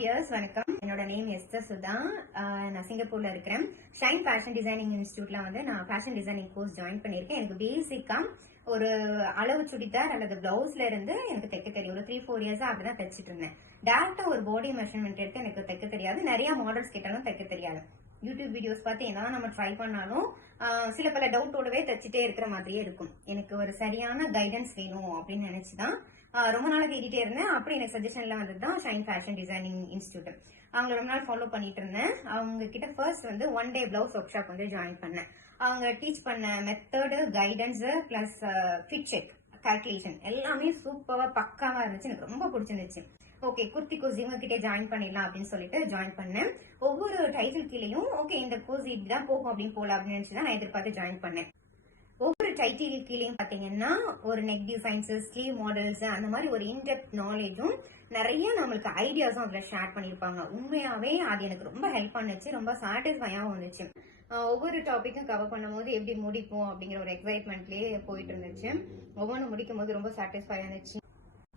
Tears, வணக்கம். என்னோட name Esther Sudha. நான் சிங்கப்பூர்ல இருக்கிறேன். ஷைன் ஃபேஷன் டிசைனிங் இன்ஸ்டியூட்ல நான் ஃபேஷன் டிசைனிங் கோர்ஸ் ஜாயின் பண்ணியிருக்கேன். எனக்கு பேசிக்கா ஒரு அளவு சுடிதார் அல்லது பிளவுஸ்ல இருந்து எனக்கு தைக்க தெரியும். ஒரு 3-4 இயர்ஸா அப்படிதான் தைச்சிட்டு இருந்தேன். டேரக்டா ஒரு பாடி மெஷர்மெண்ட் எடுத்து எனக்கு தைக்க தெரியாது. நிறைய மாடல்ஸ் கேட்டாலும் தைக்க தெரியாது. யூடியூப் வீடியோஸ் பார்த்து என்ன நம்ம ட்ரை பண்ணாலும் சில பல டவுட்டோடவே தைச்சிட்டே இருக்கிற மாதிரியே இருக்கும். எனக்கு ஒரு சரியான கைடன்ஸ் வேணும் அப்படின்னு நினைச்சுதான் ரொம்ப நாள் தேடிட்டே இருந்தேன். அப்படி எனக்கு சஜஷன்ல வந்தது தான் ஷைன் ஃபேஷன் டிசைனிங் இன்ஸ்டியூட். அவங்களை ரொம்ப நாள் ஃபாலோ பண்ணிட்டு இருந்தேன். அவங்க கிட்ட ஃபர்ஸ்ட் 1 டே பிளவுஸ் ஒர்க் ஷாப் ஜாயின் பண்ணேன். அவங்க டீச் பண்ண method, guidance plus fit check, calculation எல்லாமே சூப்பரா பக்காவா இருந்துச்சு. எனக்கு ரொம்ப பிடிச்சிருந்துச்சு. ஓகே, குர்த்தி கோர்ஸ் இவங்க கிட்டே ஜாயின் பண்ணிடலாம் அப்படின்னு சொல்லிட்டு ஜாயின் பண்ணேன். ஒவ்வொரு டைட்டில் கீழேயும் ஓகே இந்த கோர்ஸ் இப்படிதான் போகும் அப்படின்னு போல அப்படின்னு நினைச்சுதான் நான் எதிர்பார்த்து ஜாயின் பண்ணேன். ஒவ்வொரு டைட்டில் கீழேயும் பாத்தீங்கன்னா ஒரு நெக் டிசைன்ஸ், ஸ்லீவ் மாடல்ஸ், அந்த மாதிரி ஒரு இன்டெப்த் நாலேஜும் நிறைய நம்மளுக்கு ஐடியாஸும் அதுல ஷேர் பண்ணிருப்பாங்க. உண்மையாவே அது எனக்கு ரொம்ப ஹெல்ப் பண்ணுச்சு. ரொம்ப சாட்டிஸ்ஃபையாகவும் இருந்துச்சு. ஒவ்வொரு டாபிக்கும் கவர் பண்ணும் போது எப்படி முடிப்போம் அப்படிங்கிற ஒரு எக்ஸைட்மெண்ட்லயே போயிட்டு இருந்துச்சு. ஒவ்வொன்றும் முடிக்கும் போது ரொம்ப சாட்டிஸ்ஃபையா இருந்துச்சு.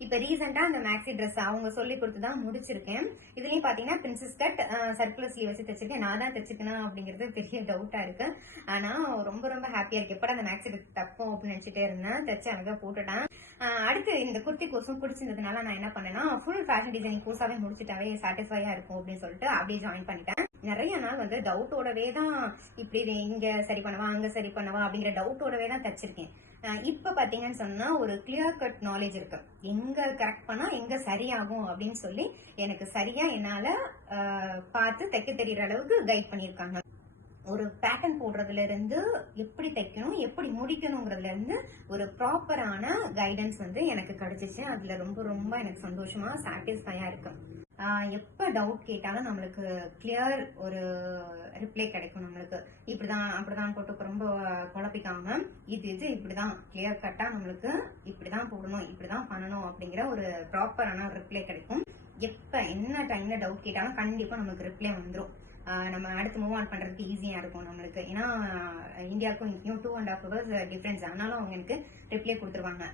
இப்ப ரீசெண்டா அந்த மேக்ஸி ட்ரெஸ் அவங்க சொல்லி கொடுத்துதான் முடிச்சிருக்கேன். இதுலயும் பாத்தீங்கன்னா பிரின்சஸ் கட், சர்க்குலர் ஸ்லீவ் வச்சு தைச்சிருக்கேன். நான் தான் தைச்சிருக்கேன் அப்படிங்கிறது பெரிய டவுட்டா இருக்கு. ஆனா ரொம்ப ரொம்ப ஹாப்பியா இருக்கு. எப்படா அந்த மேக்ஸி ட்ரெஸ் தப்போம் அப்படின்னு நினைச்சிட்டே இருந்தேன். தைச்சு அழகா போட்டுட்டேன். அடுத்து இந்த குர்த்தி கோர்ஸும் பிடிச்சிருந்ததுனால நான் என்ன பண்ணேன்னா ஃபுல் ஃபேஷன் டிசைனிங் கோர்ஸாவே முடிச்சுட்டாவே சாட்டிஸ்ஃபையா இருக்கும் அப்படின்னு சொல்லிட்டு அப்படியே ஜாயின் பண்ணிட்டேன். நிறைய நாள் டவுட்டோடவே தான் இப்படி இங்க சரி பண்ணவா அங்க சரி பண்ணவா அப்படிங்கிற டவுட்டோடவே தான் தச்சிருக்கேன். இப்ப பாத்தீங்கன்னு சொன்னா ஒரு கிளியர் கட் நாலேஜ் இருக்கு. எங்க கரெக்ட் பண்ணா எங்க சரியாகும் அப்படின்னு சொல்லி எனக்கு சரியா என்னால பார்த்து தைக்க தெரியற அளவுக்கு கைட் பண்ணிருக்காங்க. ஒரு பேட்டர்ன் போடுறதுல இருந்து எப்படி தைக்கணும், எப்படி முடிக்கணுங்கிறதுல இருந்து ஒரு ப்ராப்பரான கைடன்ஸ் எனக்கு கிடைச்சிச்சு. அதுல ரொம்ப ரொம்ப எனக்கு சந்தோஷமா சாட்டிஸ்ஃபையா இருக்கு. எப்ப டவுட் கேட்டாலும் நம்மளுக்கு கிளியர் ஒரு ரிப்ளை கிடைக்கும். நம்மளுக்கு இப்படிதான் அப்படிதான் போட்டு ரொம்ப குழப்பிக்காம இது இப்படிதான் கிளியர் கட்டா நம்மளுக்கு இப்படிதான் போடணும், இப்படிதான் பண்ணணும் அப்படிங்கிற ஒரு ப்ராப்பரான ரிப்ளை கிடைக்கும். எப்ப என்ன டைம்ல டவுட் கேட்டாலும் கண்டிப்பா நமக்கு ரிப்ளை வந்துடும். நம்ம அடுத்து மூவ் ஆன் பண்றதுக்கு ஈஸியா இருக்கும் நம்மளுக்கு. ஏன்னா இந்தியாவுக்கும் இங்கேயும் 2.5 hours டிஃபரன்ஸ். ஆனாலும் அவங்க எனக்கு ரிப்ளை கொடுத்துருவாங்க.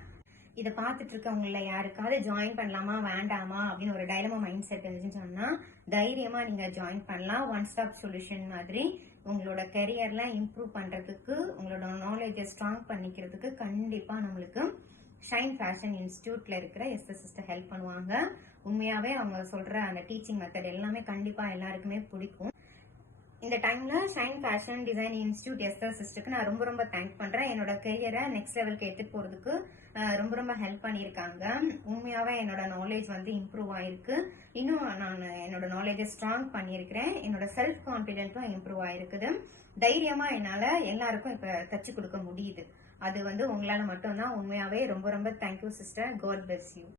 இதை பார்த்துட்டு இருக்கவங்கள யாருக்காவது ஜாயின் பண்ணலாமா வேண்டாமா அப்படின்னு ஒரு டைலமா மைண்ட் செட் இருந்துச்சுன்னு சொன்னா தைரியமா நீங்க ஜாயின் பண்ணலாம். ஒன் ஸ்டாப் சொல்யூஷன் மாதிரி உங்களோட கெரியர்ல இம்ப்ரூவ் பண்றதுக்கு, உங்களோட நாலேஜை ஸ்ட்ராங் பண்ணிக்கிறதுக்கு கண்டிப்பா நம்மளுக்கு ஷைன் ஃபேஷன் இன்ஸ்டியூட்ல இருக்கிற எஸ்தர் சிஸ்டர் ஹெல்ப் பண்ணுவாங்க. உண்மையாவே அவங்க சொல்ற அந்த டீச்சிங் மெத்தட் எல்லாமே கண்டிப்பா எல்லாருக்குமே பிடிக்கும். இந்த டைம்ல shine fashion design institute Esther சிஸ்டருக்கு நான் ரொம்ப ரொம்ப தேங்க் பண்றேன். என்னோட கெரியரை நெக்ஸ்ட் லெவலுக்கு எடுத்துட்டு போறதுக்கு ரொம்ப ரொம்ப ஹெல்ப் பண்ணியிருக்காங்க. உண்மையாவே என்னோட நாலேஜ் இம்ப்ரூவ் ஆயிருக்கு. இன்னும் நான் என்னோட நாலேஜை ஸ்ட்ராங் பண்ணியிருக்கிறேன். என்னோட செல்ஃப் கான்பிடென்ட்டும் இம்ப்ரூவ் ஆயிருக்குது. தைரியமா என்னால எல்லாருக்கும் இப்ப தச்சு கொடுக்க முடியுது. அது உங்களால மட்டும்தான். உண்மையாவே ரொம்ப ரொம்ப thank you sister. God bless you.